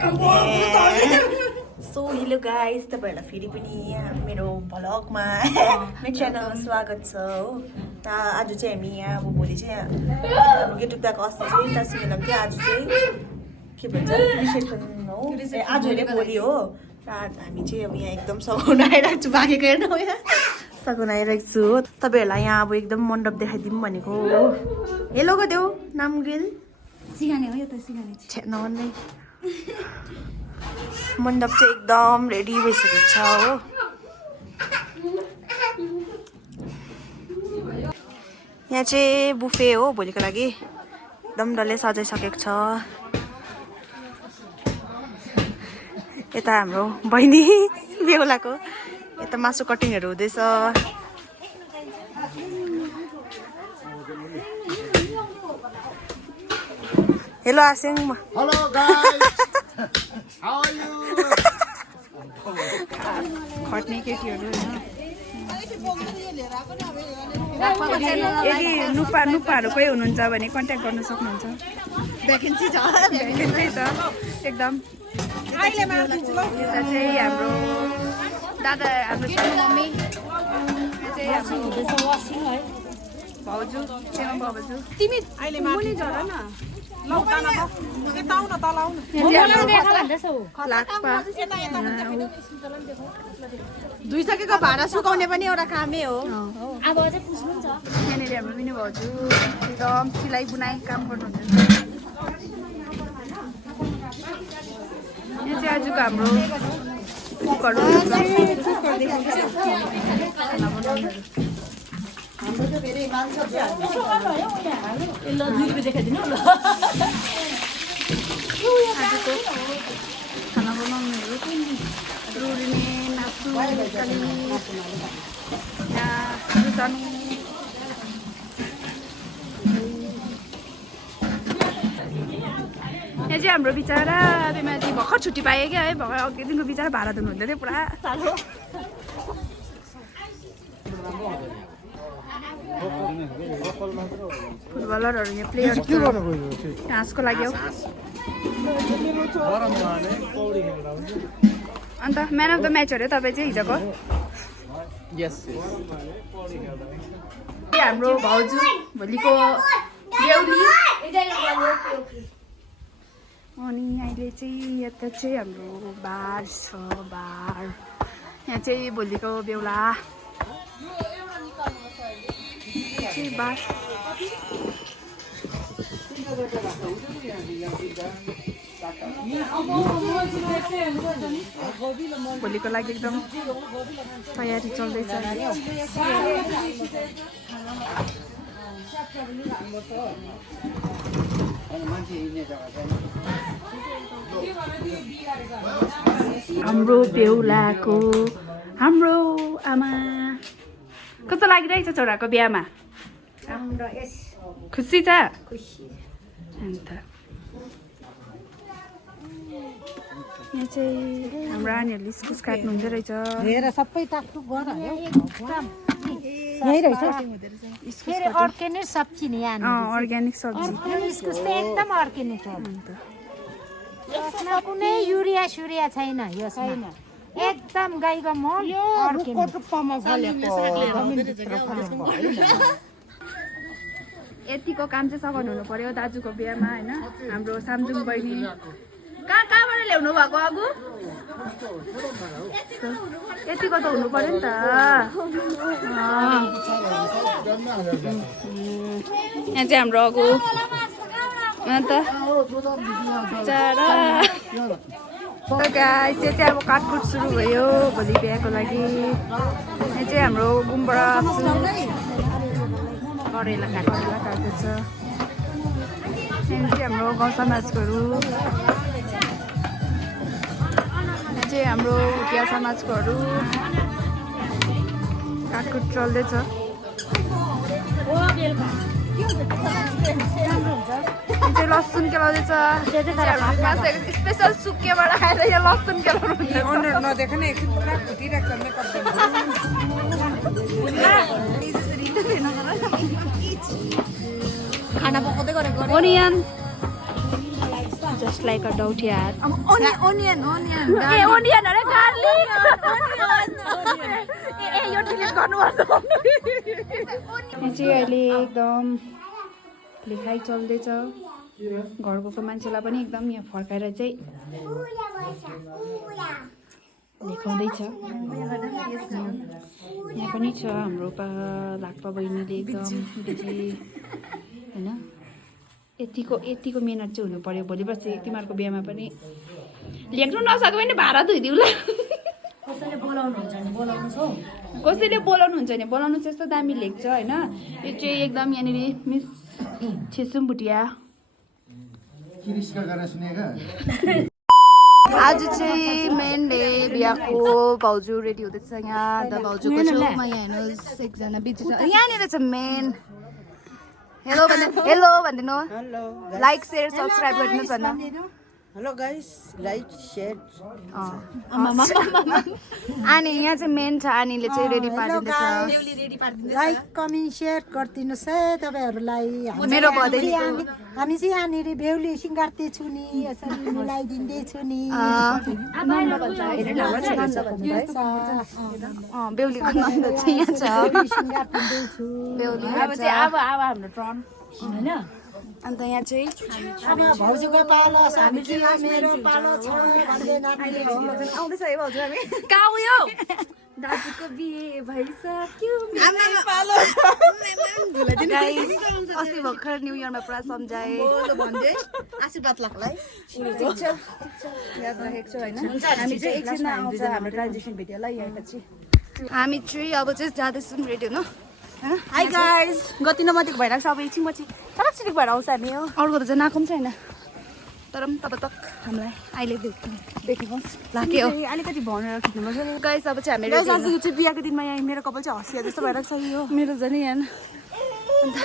So hello guys, तपाईँहरूलाई फेरि पनि मेरो भ्लगमा मेरो च्यानलमा स्वागत छ हो। आज चाहिँ हामी यहाँ अब भोलि चाहिँ हाम्रो गेट टुगेदरको अस्ति चाहिँ यता सिमिलम थियो, आज चाहिँ के भन्छ रिसेप्सन हो। आज होइन भोलि हो। र आज हामी चाहिँ अब यहाँ एकदम सघाउन आइरहेको छु, भागेको हेर्नु यहाँ सघाउन आइरहेको छु। तपाईँहरूलाई यहाँ अब एकदम मण्डप देखाइदिउँ भनेको हो। हेलो गरिदेऊ नाम गिल सिगाने हो यो त सिगाने नभन्दै मण्डप चाहिँ एकदम रेडी भइसकेको छ हो। यहाँ चाहिँ बुफे हो भोलिको लागि, एकदम डल्लै सजाइसकेको छ। यता हाम्रो बहिनी बेहुलाको यता मासु कटिङहरू हुँदैछ। Hello Asing. Hello guys, how are you? खट्ने केटीहरू यदि नुपाहरू कोही हुनुहुन्छ भने कन्ट्याक्ट गर्न सक्नुहुन्छ। भ्याकेन्सी छ एकदम। यता चाहिँ हाम्रो दादा, हाम्रो सानो मम्मी, भाउजू, सानो भाउजू। तिमी अहिले मुनि झर न धुइसकेको भाँडा सुकाउने पनि एउटा कामै हो। यहाँनिर हाम्रो मिनी भाउजू एकदम सिलाइ बुनाइ काम गर्नुहुन्छ। यो चाहिँ आजको हाम्रो कुकहरू देखाइदिनु ल। आजको खाना बनाउनेहरू रुने नाच्नु यहाँ चाहिँ हाम्रो बिचरा बेमारी भर्खर छुट्टी पाएँ क्या है। भर्खर अघि दिनको बिचरा भाडा धुनु हुँदै थियो पुरा साह्रो। फुटबलरहरू यहाँ प्लेयर घाँसको लागि हो। अन्त म्यान अफ द म्याच अरे तपाईँ चाहिँ हिजोको? हाम्रो भाउजू भोलिको बेहुली। अनि अहिले चाहिँ यता चाहिँ हाम्रो बार छ, बार। यहाँ चाहिँ भोलिको बेहुला बार। भोलिको लागि एकदम तयारी चल्दैछ। हाम्रो बेहुलाको हाम्रो आमा कस्तो लागिरहेको छ छोराको बिहामा? खुसी छ? अन्त यहाँ चाहिँ हाम्रो नानीहरूले इस्कुस काट्नु हुँदो रहेछ। सबै टाकटुक गर यही रहेछ। अर्ग्यानिक सब्जी नि यहाँ अर्ग्यानिक सब्जी इस्कुस त एकदम अर्ग्यानिक हो। यसमा कुनै युरिया सुरिया छैन। यो छैन, एकदम गाईको मल यतिको काम चाहिँ सघाउनु हुनु पर्यो दाजुको बिहामा होइन। हाम्रो सामजुङ बहिनी कहाँबाट ल्याउनु भएको अगु? यतिको त हुनु पर्यो नि त। यहाँ चाहिँ हाम्रो अगु अन्त गाइस यो चाहिँ अब काटकुट सुरु भयो भोलि बिहाको लागि। यहाँ चाहिँ हाम्रो गुम्बाट करेला काट्दैछ। यहाँ चाहिँ हाम्रो गाउँ समाजकोहरू, यहाँ चाहिँ हाम्रो भुटिया समाजकोहरू काटकुट चल्दैछ। चाहिँ लसुन केलाउँदैछ। स्पेसल सुकेबाट खाएर यहाँ लसुन केलाउनु नदेख न एकछिन पुरा फुटिरहेको छ। खाना पकाउँदै गरेको onion Just like a doughty hat. Onion. A onion अरे गार्लिक ए यो डिलिट गर्नुपर्छ यहाँ चाहिँ अहिले एकदम लेखाइ चल्दैछ घरको मान्छेलाई पनि एकदम यहाँ फर्काएर चाहिँ लेखाउँदैछ यहाँ पनि छ हाम्रो लाक्पा बहिनीले एकदम बिजी होइन यतिको मेहनत चाहिँ हुनु पर्यो भोलि पर्सि तिमीहरूको बिहामा पनि लेख्नु नसक्यो भने भाडा धोइदिउँला कसैले बोलाउनुहुन्छ भने बोलाउनु चाहिँ यस्तो दामी लेख्छ होइन यो चाहिँ एकदम यहाँनिर मिस छेसुम भुटिया आज चाहिँ मेन डे बिहाको भाउजू रेडी हुँदैछ यहाँ द भाउजूको छेउमा यहाँ हेर्नुहोस् एकजना बिजी छ यहाँनिर छ मेन हेलो भनिदिनु लाइक सेयर सब्सक्राइब गरिदिनुहोस् भन्न हेलो गाइस लाइक शेयर अनि यहाँ चाहिँ मेन छ आनीले चाहिँ रेडी पारिदिँदैछ लाइक कमेन्ट सेयर गरिदिनुहोस् है तपाईँहरूलाई मेरो बर्थडे हामी चाहिँ यहाँनिर बेहुली सिँगार्दैछु नि यसरी मिलाइदिँदैछु नि बेहुलीको नन्द चाहिँ यहाँ छ बेहुली अब हाम्रो टर्न होइन अन्त यहाँ चाहिँ अब भाउजूको पालो हामी चाहिँ मेरो पालो छ आउँदैछ है भाउजू हामी कहाँ उयो दाजुको बिहे भइसक्यो अस्ति भर्खर न्यु इयरमा पुरा सम्झाएँ आशीर्वाद लाग्लाई याद राखेको छु होइन हामी चाहिँ एकछिनमा आउँछ हाम्रो ट्रान्जेक्सन भिडियोलाई यहाँपछि हामी चाहिँ अब चाहिँ जाँदैछौँ रेडी हुनु हाई गाइस गति नमतिक भइरहेको छ अब एकछिन पछि टक्सिक भएर आउँछ हामी हो अर्को त चाहिँ नाकम छैन तर पनि तब तक हामीलाई अहिले देख्नुहोस् लाग्यो अलिकति भनेर खिच्नुपर्छ गाइस अब चाहिँ हामी यो चाहिँ बिहाको दिनमा यहाँ मेरो कपाल चाहिँ हँसिया जस्तो भइरहेको छ यो मेरो झन् यहाँ अन्त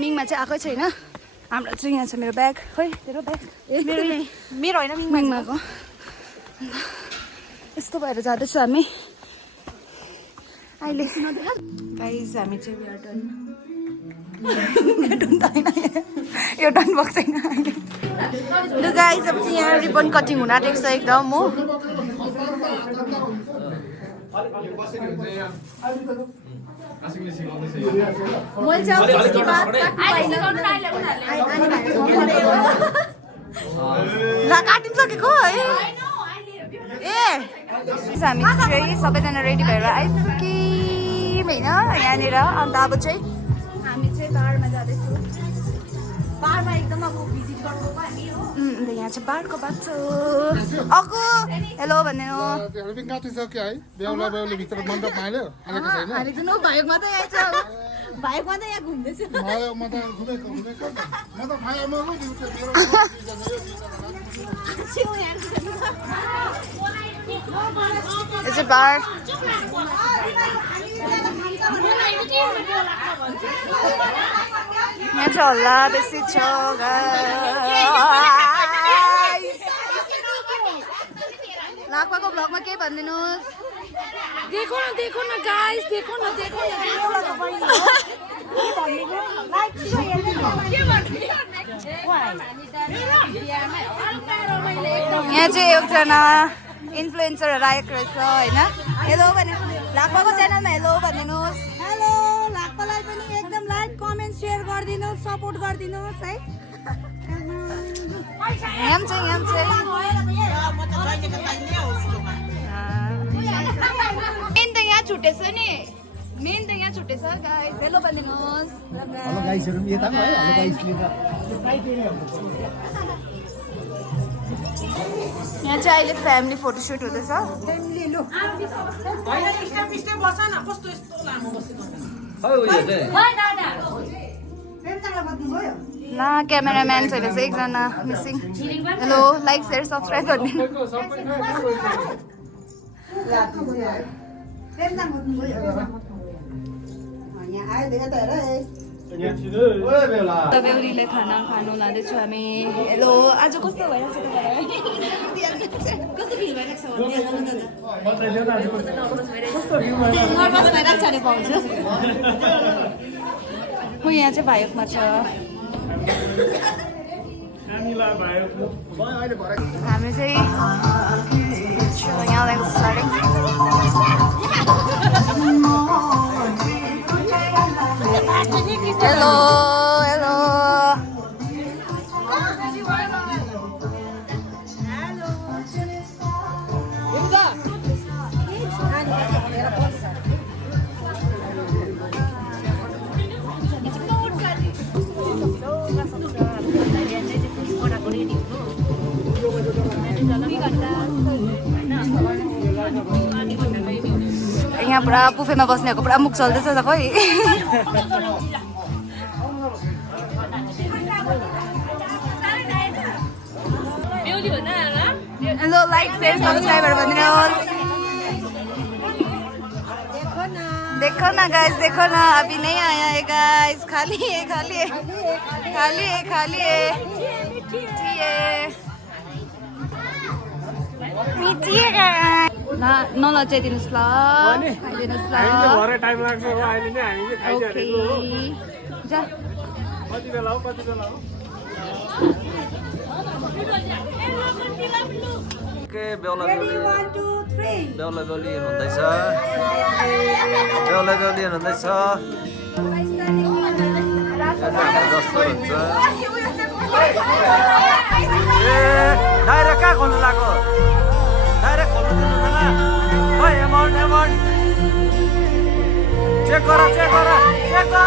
मिङमा चाहिँ आएकै छैन हाम्रो चाहिँ यहाँ छ मेरो ब्याग खोइ तेरो ब्याग मेरो होइन मिङमाको यस्तो भएर जाँदैछौँ हामी अहिले गाइस हामी चाहिँ यो टन भएको छैन अहिले ल गाइस अब चाहिँ यहाँ रिबन कटिङ हुन आँटेको छ एकदम हो ल काटिसकेको है ए हामी चाहिँ सबैजना रेडी भएर आइसक्यौँ होइन यहाँनिर अन्त अब चाहिँ हामी चाहिँ बारमा जाँदैछौँ बारमा एकदम अब भिजिट गर्नु हामी हो अन्त यहाँ चाहिँ बारको बाटो अको हेलो भन्नु काटिसक्यो है बेहुला बेहुली भित्र मण्डप हाल्यो हालेको छैन हालिदिनु भाइमा त यहाँ छ भाइमा त यहाँ घुम्दैछु म त घुमेको म त फायामा यो चाहिँ बार यहाँ चाहिँ हल्ला बेसी छ लाक्पाको ब्लगमा के भनिदिनुहोस् देखो न गाइस देखो न यहाँ चाहिँ एकजना इन्फ्लुएन्सरहरू आएको रहेछ होइन हेलो भने लाक्पाको च्यानलमा हेलो भनिदिनुहोस् हेलो लाक्पालाई पनि एकदम लाइक कमेन्ट सेयर गरिदिनुहोस् सपोर्ट गरिदिनुहोस् है यहाँ चाहिँ मेन त यहाँ छुटेछ नि गाइस हेलो भनिदिनुहोस् हेलो गाइसहरु यता है हेलो गाइसले यहाँ चाहिँ अहिले फ्यामिली फोटोसुट हुँदैछ ल क्यामेराम्यान छैन चाहिँ एकजना missing hello like share subscribe गर्ने बेहुलीले खाना खानु लाँदैछु हामी हेलो आज कस्तो भइरहेको छ कस्तो फिल भइरहेको छ अरे पाउँछु हो यहाँ चाहिँ भाइकमा छ अहिले भरे हामी चाहिँ यहाँदेखि स्टार्टिङ हेलो हेलो यहाँ पुरा बुफेमा बस्नेहरूको पुरा मुख चल्दैछ त खोइ हेलो लाइक शेयर सब्सक्राइबर भनिदिनुहोस् देखो ना गाइस देखो ना अभी नहीं आया है गाइस खाली है खाली है खाली है खाली है मिठी है गाइस ना नलजाइदिनुहोस् ल खाइदिनुहोस् ल भरे टाइम लाग्छ हो अहिले नै हामी चाहिँ खाइसकेको हो ओके जा कति बेला हो के बेहुला बेहुली हुँदैछ बेहुला बेहुली हुँदैछ जस्तो हुन्छ ए डाइरेक्ट कहाँ खोल्नु लाग्यो डाइरेक्ट खोल्नु दिनुहुँदैन खै एमाउन्ट चेक गर चेक गर्नुपर्छ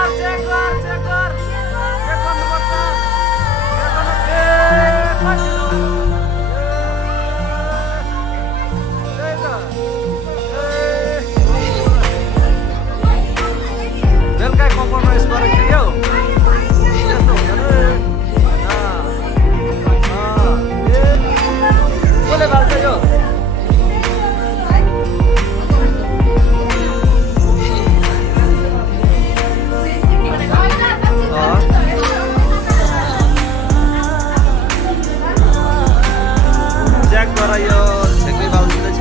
बेलुका कम्प्रोमाइज गरेको थियो त्यस्तो हुँदैन कसले बाल्छ यो चेक गर यो छेक्दै बाल्दैछ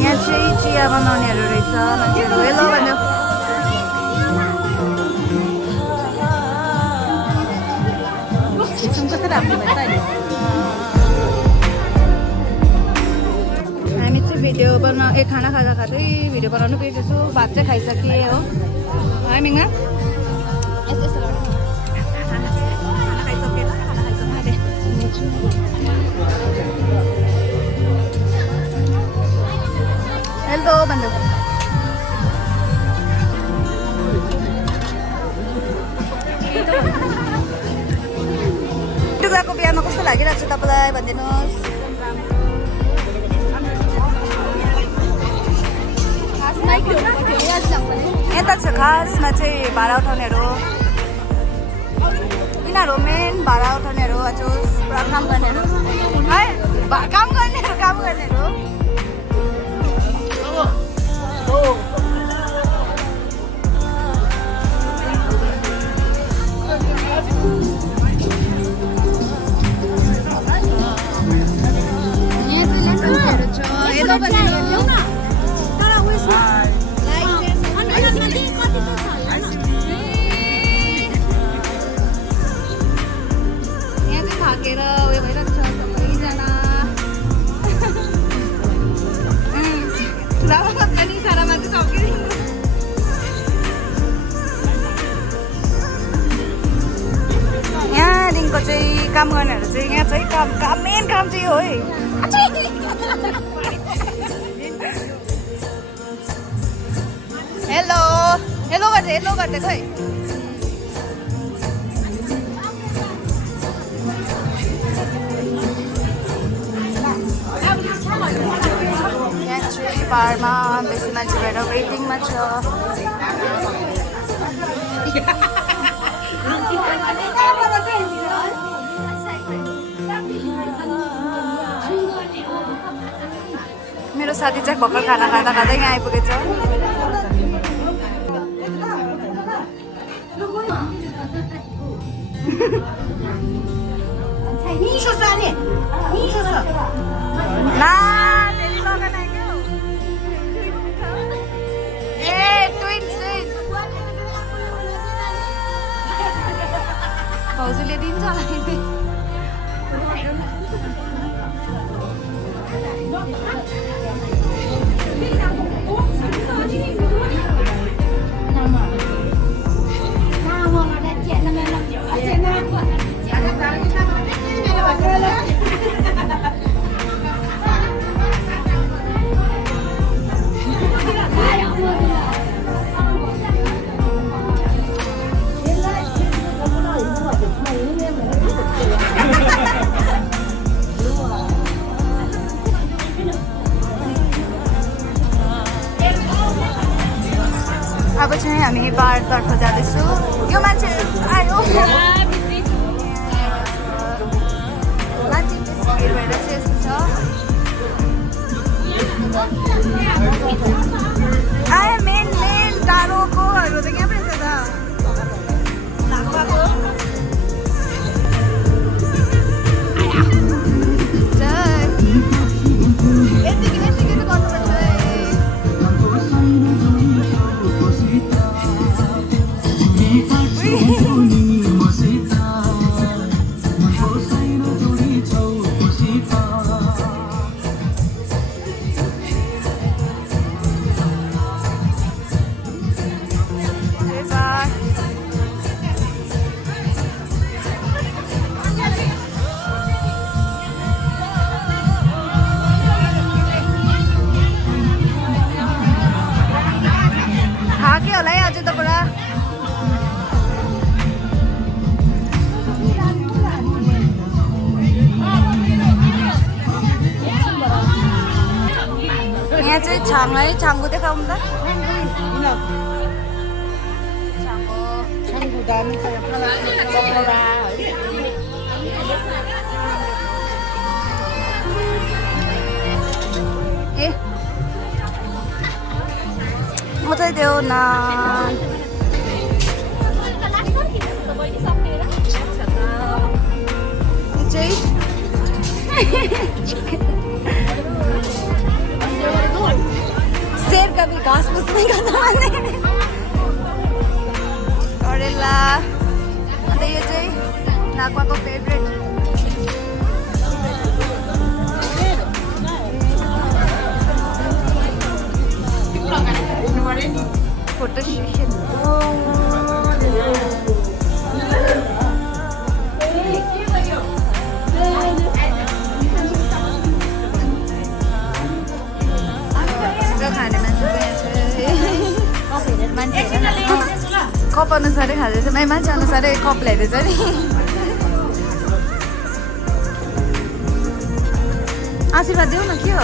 यहाँ चाहिँ चिया बनाउनेहरू रहेछ मान्छेहरू हेलो भन्यो हामी चाहिँ भिडियो खाना खाँदा खाँदै भिडियो बनाउनु बिर्सेछु भात चाहिँ खाइसकेँ हो हामी हेलो भन्नु टुक्राको बिहामा कस्तो लागिरहेको छ तपाईँलाई भनिदिनुहोस् यता छ खासमा चाहिँ भाडा उठाउनेहरू यिनीहरू मेन भाडा उठाउनेहरू अचोस पुरा काम गर्नेहरू है काम गर्नेहरू थाकेर उयो भइरहेको छ सबैजना सारामा चाहिँ सक्यो यहाँदेखिको चाहिँ काम गर्नेहरू चाहिँ यहाँ चाहिँ मेन काम चाहिँ हो है हेलो हेलो गर्दै खै यहाँ चाहिँ पाहाडमा बेसी मान्छे भएर वेटिङमा छ मेरो साथी चाहिँ भर्खर खाना खाँदा खाँदै यहाँ आइपुगेछ भाउजूले दिन्छ अब चाहिँ हामी पाहाडतर्फ जाँदैछु यो मान्छे आयो मान्छे भिड भएर चाहिँ यस्तो छ आए मेन टाढोकोहरू त यहाँ पनि छ त लाग्पाको यतिकै त गर्नुपर्छ थाक्यो होला है आज त पुरा यहाँ चाहिँ छाङ है छाङ्गु देखाउँ त ए म चाहिँ देऊ न चाहिँ शेर कभी घास फूस नहीं खाता करेला अन्त यो चाहिँ नाकवाको फेभरेट फोटो सेसन खाने मान्छे कप अनुसारै खाँदैछ मान्छे अनुसारै कप ल्याइदिएछ नि आशीर्वाद देऊ न के हो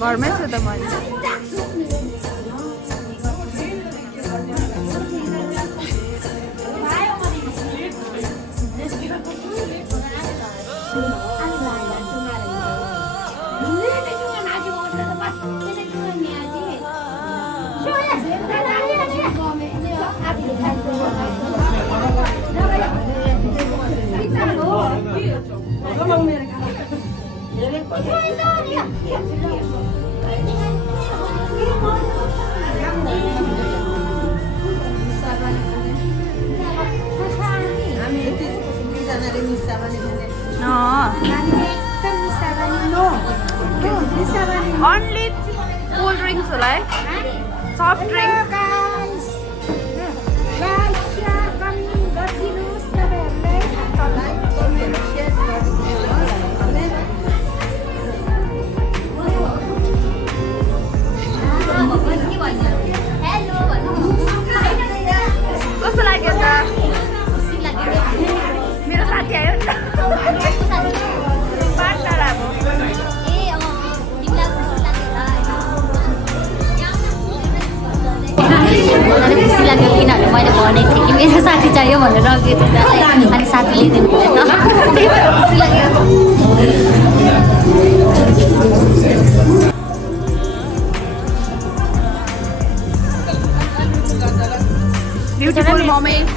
घरमै छु त मैले अन्ली कोल्ड ड्रिङ्क्स होला है सफ्ट ड्रिङ्क कस्तो लाग्यो त मेरो साथी आयो नि त पार्टनर अब खुसी लाग्यो किनभने मैले भनेको थिएँ कि मेरो साथी चाहियो भनेर अघि अनि साथीले दिनुभयो त्यही भएर खुसी लाग्यो ब्युटिफुल मोमेन्ट